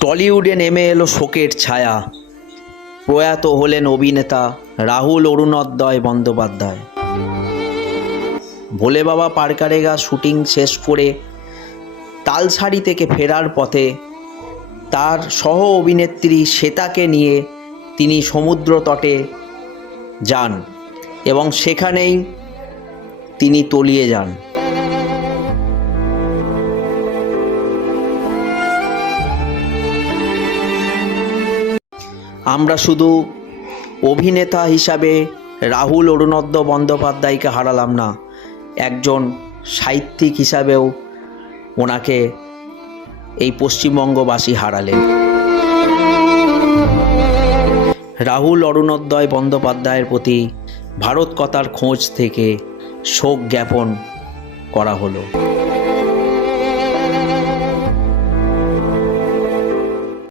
টলিউডে নেমে এলো শোকের ছায়া। প্রয়াত হলেন অভিনেতা রাহুল অরুণোদয় বন্দ্যোপাধ্যায়। ভোলে বাবা পারকারেগা শুটিং শেষ করে তালসারি থেকে ফেরার পথে তার সহ অভিনেত্রী শ্বেতাকে নিয়ে তিনি সমুদ্র তটে যান এবং সেখানেই তিনি তলিয়ে যান। আমরা শুধু অভিনেতা হিসাবে রাহুল অরুণোদয় বন্দ্যোপাধ্যায়কে হারালাম না, একজন সাহিত্যিক হিসাবেও ওনাকে এই পশ্চিমবঙ্গবাসী হারালেন। রাহুল অরুণোদয় বন্দ্যোপাধ্যায়ের প্রতি ভারত কথার খোঁজ থেকে শোক জ্ঞাপন করা হলো।